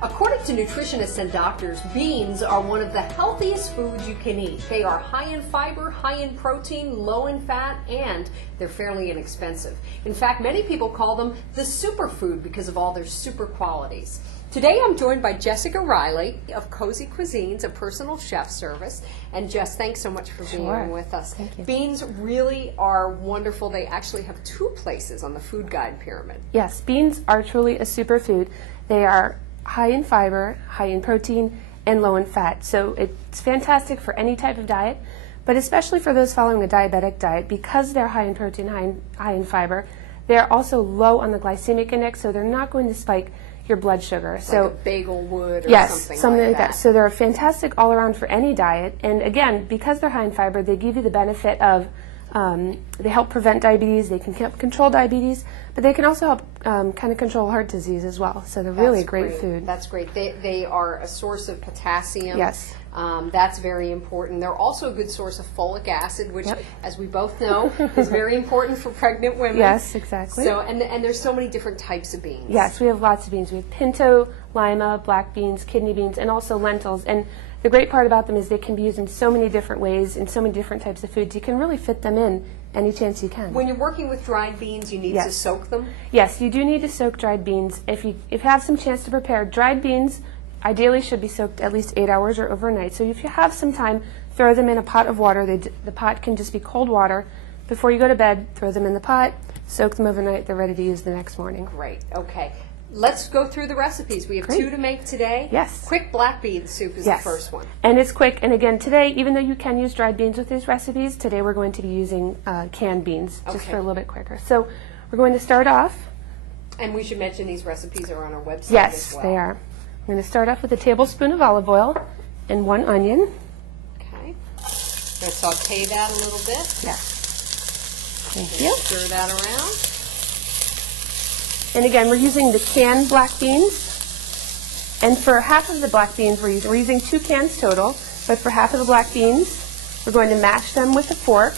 According to nutritionists and doctors, beans are one of the healthiest foods you can eat. They are high in fiber, high in protein, low in fat, and they're fairly inexpensive. In fact, many people call them the superfood because of all their super qualities. Today I'm joined by Jessica Riley of Cozy Cuisines, a personal chef service. And Jess, thanks so much for being with us. Thank you. Beans really are wonderful. They actually have 2 places on the food guide pyramid. Yes, beans are truly a superfood. They are high in fiber, high in protein, and low in fat. So it's fantastic for any type of diet, but especially for those following a diabetic diet, because they're high in protein, high in fiber, they're also low on the glycemic index, so they're not going to spike your blood sugar. Like so a bagel would or yes, something like that. So they're fantastic all around for any diet. And again, because they're high in fiber, they give you the benefit of they help prevent diabetes, they can help control diabetes, but they can also help kind of control heart disease as well. So they're really a great food. That's great. They are a source of potassium. Yes. That's very important. They're also a good source of folic acid, which, as we both know, is very important for pregnant women. Yes, exactly. So, and there's so many different types of beans. Yes, we have lots of beans. We have pinto, lima, black beans, kidney beans, and also lentils. And the great part about them is they can be used in so many different ways, in so many different types of foods. You can really fit them in any chance you can. When you're working with dried beans, you need to soak them? Yes, you do need to soak dried beans. If you have some chance to prepare dried beans, ideally should be soaked at least 8 hours or overnight. So if you have some time, throw them in a pot of water. The pot can just be cold water. Before you go to bed, throw them in the pot, soak them overnight. They're ready to use the next morning. Great. Okay. Let's go through the recipes. We have 2 to make today. Yes. Quick black bean soup is the first one. And it's quick. And again, today, even though you can use dried beans with these recipes, today we're going to be using canned beans just for a little bit quicker. So we're going to start off. And we should mention these recipes are on our website yes, as well. They are. I'm going to start off with a tablespoon of olive oil and 1 onion. Okay. I'm going to saute that a little bit. Yes. Thank you. Stir that around. And again, we're using the canned black beans. And for half of the black beans, we're using 2 cans total. But for half of the black beans, we're going to mash them with a fork.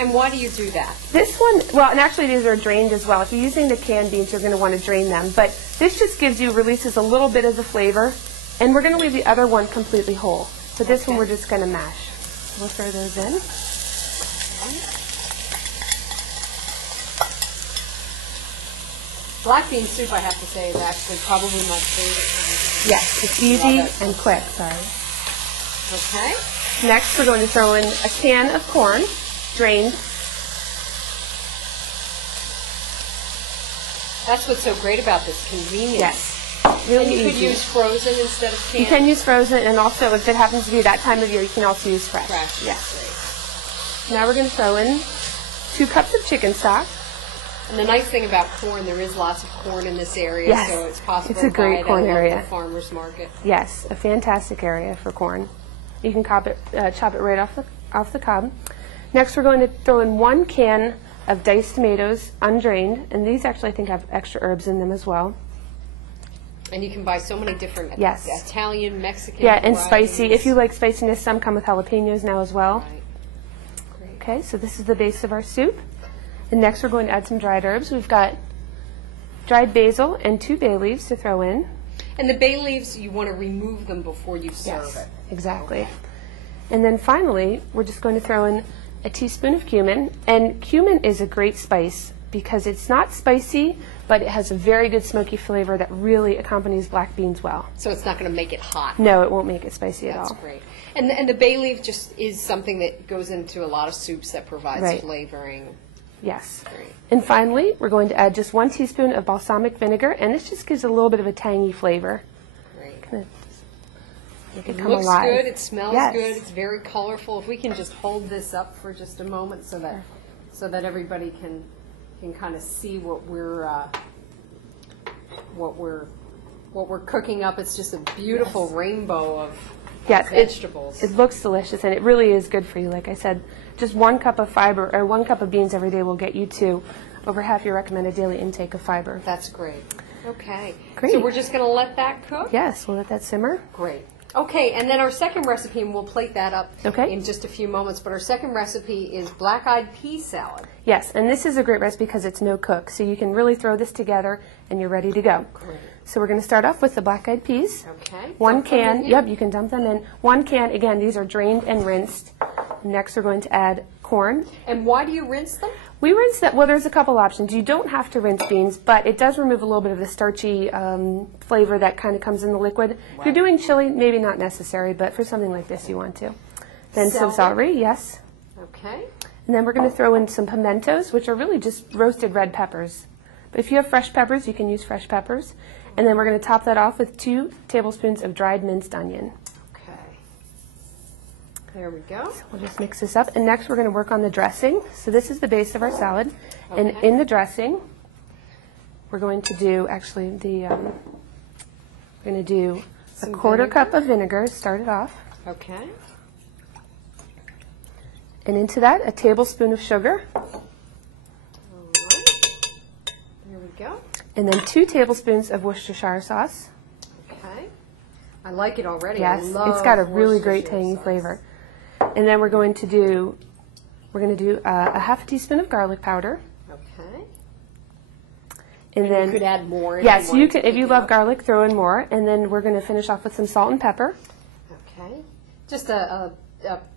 And why do you do that? This one, well, and actually these are drained as well. If you're using the canned beans, you're going to want to drain them. But this just releases a little bit of the flavor. And we're going to leave the other one completely whole. So this one we're just going to mash. We'll throw those in. Black bean soup, I have to say, is actually probably my favorite. Yes, it's easy and quick. Sorry. Okay. Next, we're going to throw in a can of corn, drained. That's what's so great about this convenience. Yes, really and you easy. could use frozen instead of canned. You can use frozen, and also if it happens to be that time of year, you can also use fresh. Fresh. Yes. Now we're going to throw in 2 cups of chicken stock. And the nice thing about corn, there is lots of corn in this area, so it's possible it's a great to buy corn it at a area. local farmer's market. Yes, a fantastic area for corn. You can chop it right off the cob. Next, we're going to throw in 1 can of diced tomatoes, undrained, and these actually I think have extra herbs in them as well. And you can buy so many different Italian, Mexican and varieties. spicy. If you like spiciness, some come with jalapenos now as well. Right. Great. Okay, so this is the base of our soup. And next we're going to add some dried herbs. We've got dried basil and 2 bay leaves to throw in. And the bay leaves, you want to remove them before you serve it. Exactly. Okay. And then finally, we're just going to throw in a teaspoon of cumin. And cumin is a great spice because it's not spicy, but it has a very good smoky flavor that really accompanies black beans well. So it's not going to make it hot. No, it won't make it spicy at all. That's great. And the bay leaf just is something that goes into a lot of soups that provides flavoring. Yes. Great. And finally, we're going to add just 1 teaspoon of balsamic vinegar, and this just gives a little bit of a tangy flavor. Great. Kind of make it come looks alive. good. It smells good. It's very colorful. If we can just hold this up for just a moment so that everybody can kind of see what we're cooking up. It's just a beautiful rainbow of vegetables. It looks delicious, and it really is good for you. Like I said, just 1 cup of fiber or 1 cup of beans every day will get you to over half your recommended daily intake of fiber. That's great. Okay. Great. So we're just going to let that cook? Yes, we'll let that simmer. Great. Okay, and then our second recipe, and we'll plate that up Okay. in just a few moments, but our second recipe is black-eyed pea salad. Yes, and this is a great recipe because it's no cook, so you can really throw this together and you're ready to go. Great. So we're going to start off with the black-eyed peas. Okay. One Dump them in can, here? yep, you can dump them in. One can, again, these are drained and rinsed. Next we're going to add corn. And why do you rinse them? We rinse that, well, there's a couple options. You don't have to rinse beans, but it does remove a little bit of the starchy flavor that kind of comes in the liquid. If you're doing chili, maybe not necessary, but for something like this, you want to. Then some celery, yes. Okay. And then we're going to throw in some pimentos, which are really just roasted red peppers. But if you have fresh peppers, you can use fresh peppers. And then we're going to top that off with 2 tablespoons of dried minced onion. Okay. There we go. We'll just mix this up. And next we're going to work on the dressing. So this is the base of our salad. And Okay. in the dressing, we're going to do, actually, we're going to do a Some quarter vinegar. cup of vinegar, start it off. Okay. And into that, a tablespoon of sugar. All right. There we go. And then 2 tablespoons of Worcestershire sauce. Okay. I like it already. Yes, I love it's got a really great Worcestershire tangy sauce. flavor. And then we're going to do a half a teaspoon of garlic powder. Okay. And then You could add more. yes, you wanted can. to If you pick it love up. garlic, throw in more. And then we're going to finish off with some salt and pepper. Okay. Just a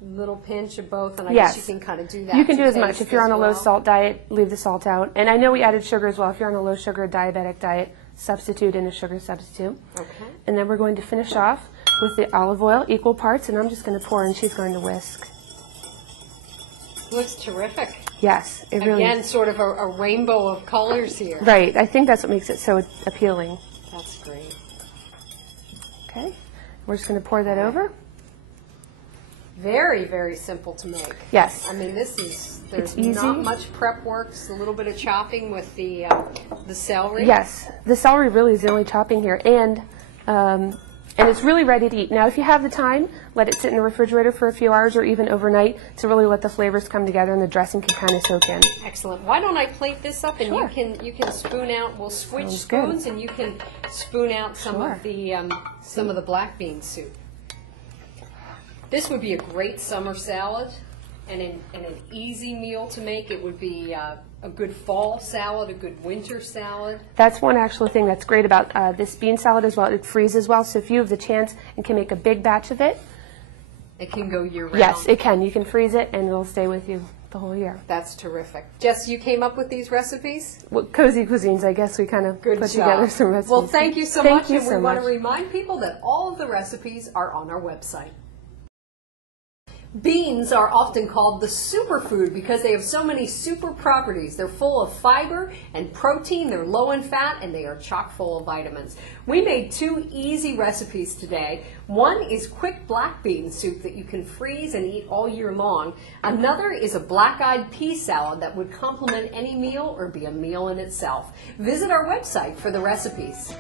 little pinch of both, and I Yes. guess you can kind of do that. You can to do as much. taste If you're as on a low well. salt diet, leave the salt out. And I know we added sugar as well. If you're on a low sugar diabetic diet, substitute in a sugar substitute. Okay. And then we're going to finish off with the olive oil, equal parts. And I'm just going to pour, and she's going to whisk. Looks terrific. Yes, it really. Again, sort of a rainbow of colors here. Right. I think that's what makes it so appealing. That's great. Okay. We're just going to pour that over. Very, very simple to make. Yes. I mean, there's It's easy. not much prep work. Just a little bit of chopping with the celery. Yes. The celery really is the only chopping here, and it's really ready to eat. Now, if you have the time, let it sit in the refrigerator for a few hours or even overnight to really let the flavors come together and the dressing can kind of soak in. Excellent. Why don't I plate this up and Sure. you can spoon out. We'll switch Sounds good. spoons and you can spoon out some Sure. of the black bean soup. This would be a great summer salad and an easy meal to make. It would be a good fall salad, a good winter salad. That's one actual thing that's great about this bean salad as well. It freezes well, so if you have the chance and can make a big batch of it, It can go year round. yes, it can. You can freeze it, and it'll stay with you the whole year. That's terrific. Jess, you came up with these recipes? Well, Cozy Cuisines, I guess we kind of Good put job. together some recipes. Well, thank you so Thank much. you And we so want to much. remind people that all of the recipes are on our website. Beans are often called the superfood because they have so many super properties. They're full of fiber and protein, they're low in fat, and they are chock full of vitamins. We made 2 easy recipes today. One is quick black bean soup that you can freeze and eat all year long. Another is a black-eyed pea salad that would complement any meal or be a meal in itself. Visit our website for the recipes.